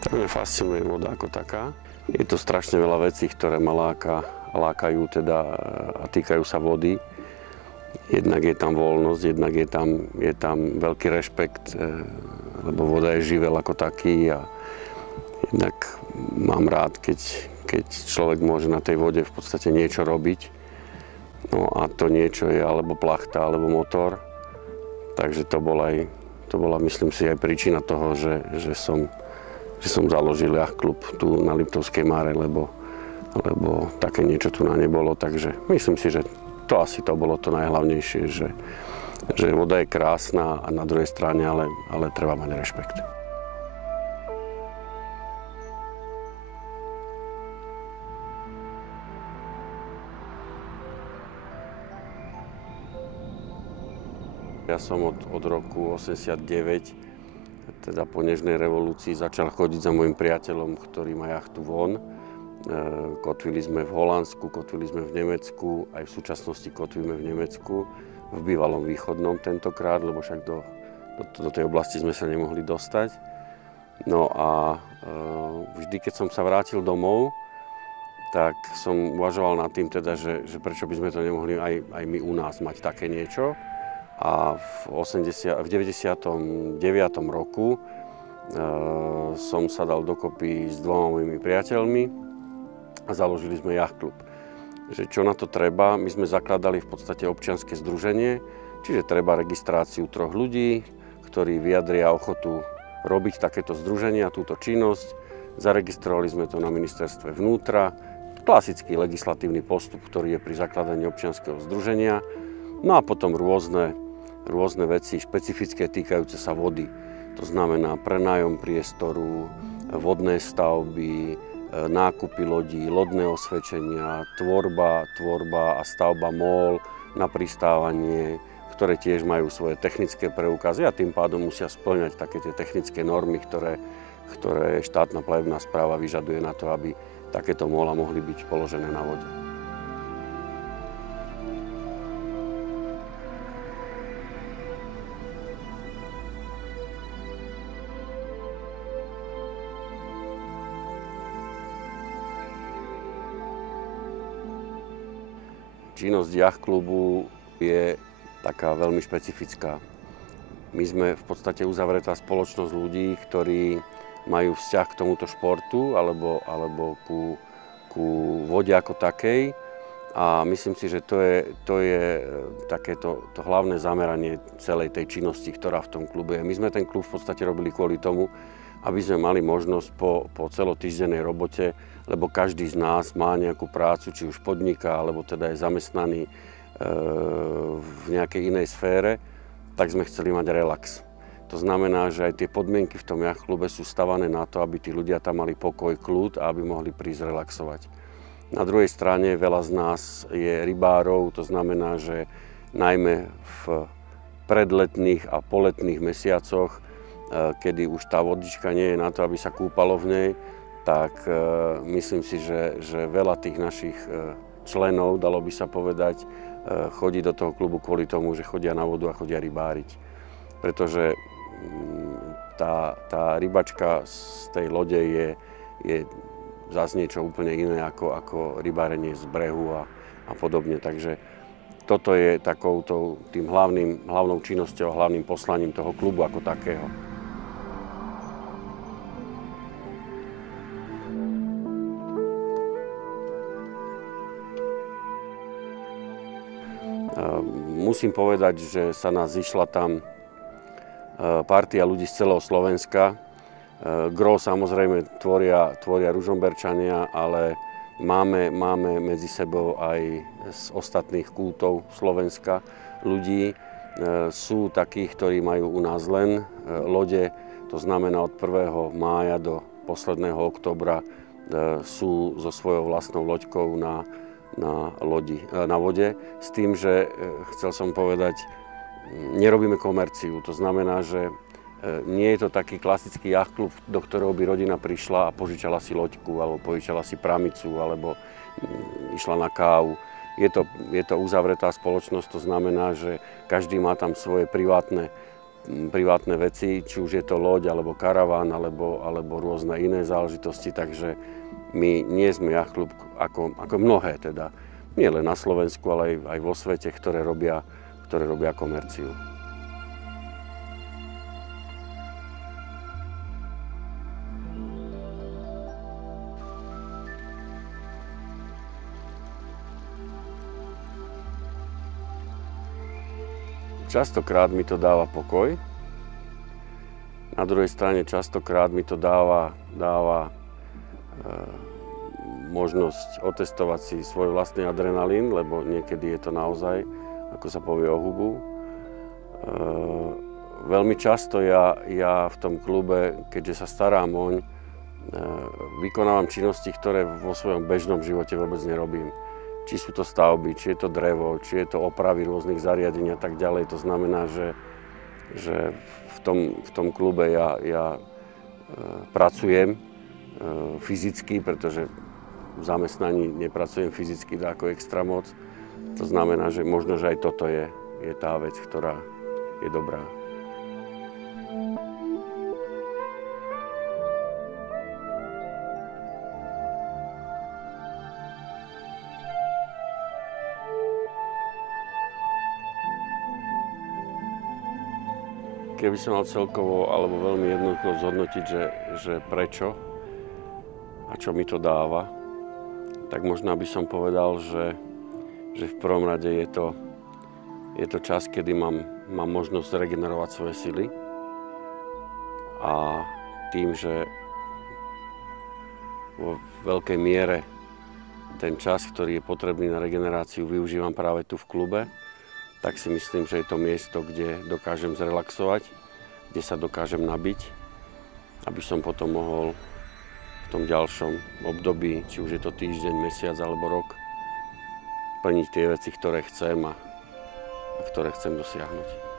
Tak mňa fascinuje voda ako taká. Je to strašne veľa vecí, ktoré ma lákajú teda a týkajú sa vody. Jednak je tam voľnosť, jednak je tam veľký rešpekt, lebo voda je živel ako taký a jednak mám rád, keď človek môže na tej vode v podstate niečo robiť. No a to niečo je alebo plachta, alebo motor. Takže to bola, myslím si, aj príčina toho, že som založil jachtklub tu na Liptovskej Máre, lebo také niečo tu nebolo. Takže myslím si, že to asi to bolo to najhlavnejšie, že voda je krásna a na druhej strane, ale treba mať rešpekt. Ja som od roku 89, teda po nežnej revolúcii, začal chodiť za môjim priateľom, ktorý má jachtu Von. Kotvili sme v Holandsku, kotvili sme v Nemecku, aj v súčasnosti kotvíme v Nemecku, v bývalom východnom tentokrát, lebo však do tej oblasti sme sa nemohli dostať. No a vždy, keď som sa vrátil domov, tak som uvažoval nad tým teda, že prečo by sme to nemohli aj my u nás mať také niečo. A v 99. roku som sa dal dokopy s dvoma mojimi priateľmi a založili sme jachtklub. Že čo na to treba? My sme zakladali v podstate občianske združenie, čiže treba registráciu 3 ľudí, ktorí vyjadria ochotu robiť takéto združenie a túto činnosť. Zaregistrovali sme to na ministerstve vnútra. Klasický legislatívny postup, ktorý je pri zakladaní občianskeho združenia. No a potom rôzne veci špecifické týkajúce sa vody. To znamená prenájom priestoru, vodné stavby, nákupy lodí, lodné osvedčenia, tvorba a stavba mól na pristávanie, ktoré tiež majú svoje technické preukazy a tým pádom musia spĺňať také tie technické normy, ktoré štátna plavebná správa vyžaduje na to, aby takéto móla mohli byť položené na vode. Činnosť jachtklubu je taká veľmi špecifická. My sme v podstate uzavretá spoločnosť ľudí, ktorí majú vzťah k tomuto športu alebo ku vode ako takej. A myslím si, že to je takéto to hlavné zameranie celej tej činnosti, ktorá v tom klube je. My sme ten klub v podstate robili kvôli tomu, aby sme mali možnosť po celotýždennej robote, lebo každý z nás má nejakú prácu, či už podniká, alebo teda je zamestnaný v nejakej inej sfére, tak sme chceli mať relax. To znamená, že aj tie podmienky v tom jachtklube sú stavané na to, aby tí ľudia tam mali pokoj, kľud a aby mohli prísť relaxovať. Na druhej strane veľa z nás je rybárov, to znamená, že najmä v predletných a poletných mesiacoch, kedy už tá vodička nie je na to, aby sa kúpalo v nej, tak myslím si, že veľa tých našich členov, dalo by sa povedať, chodí do toho klubu kvôli tomu, že chodia na vodu a chodia rybáriť. Pretože tá rybačka z tej lode je zase niečo úplne iné ako rybárenie z brehu a podobne. Takže toto je tým hlavnou činnosťou, hlavným poslaním toho klubu ako takého. Musím povedať, že sa nás zišla tam partia ľudí z celého Slovenska. Gro samozrejme tvoria Ružomberčania, ale máme medzi sebou aj z ostatných kútov Slovenska ľudí. Sú takí, ktorí majú u nás len lode, to znamená od 1. mája do posledného októbra sú so svojou vlastnou loďkou na vode, s tým, že chcel som povedať, nerobíme komerciu. To znamená, že nie je to taký klasický jachtklub, do ktorého by rodina prišla a požičala si loďku, alebo požičala si pramicu, alebo išla na kávu. Je to uzavretá spoločnosť, to znamená, že každý má tam svoje privátne privátne veci, či už je to loď, alebo karaván, alebo rôzne iné záležitosti, takže my nie sme jachtklub ako mnohé teda. Nie len na Slovensku, ale aj vo svete, ktoré robia komerciu. Častokrát mi to dáva pokoj. Na druhej strane častokrát mi to dáva možnosť otestovať si svoj vlastný adrenalín, lebo niekedy je to naozaj, ako sa povie, o hubu. Veľmi často ja v tom klube, keďže sa starám oň, vykonávam činnosti, ktoré vo svojom bežnom živote vôbec nerobím. Či sú to stavby, či je to drevo, či je to opravy rôznych zariadení a tak ďalej. To znamená, že v tom klube ja pracujem fyzicky, pretože v zamestnaní nepracujem fyzicky ako extra moc. To znamená, že možno, že aj toto je tá vec, ktorá je dobrá. Keby som mal celkovo alebo veľmi jednoducho zhodnotiť, že prečo a čo mi to dáva, tak možno by som povedal, že v prvom rade je to čas, kedy mám možnosť regenerovať svoje sily. A tým, že vo veľkej miere ten čas, ktorý je potrebný na regeneráciu, využívam práve tu v klube, tak si myslím, že je to miesto, kde dokážem zrelaxovať, kde sa dokážem nabiť, aby som potom mohol v tom ďalšom období, či už je to týždeň, mesiac alebo rok, plniť tie veci, ktoré chcem a ktoré chcem dosiahnuť.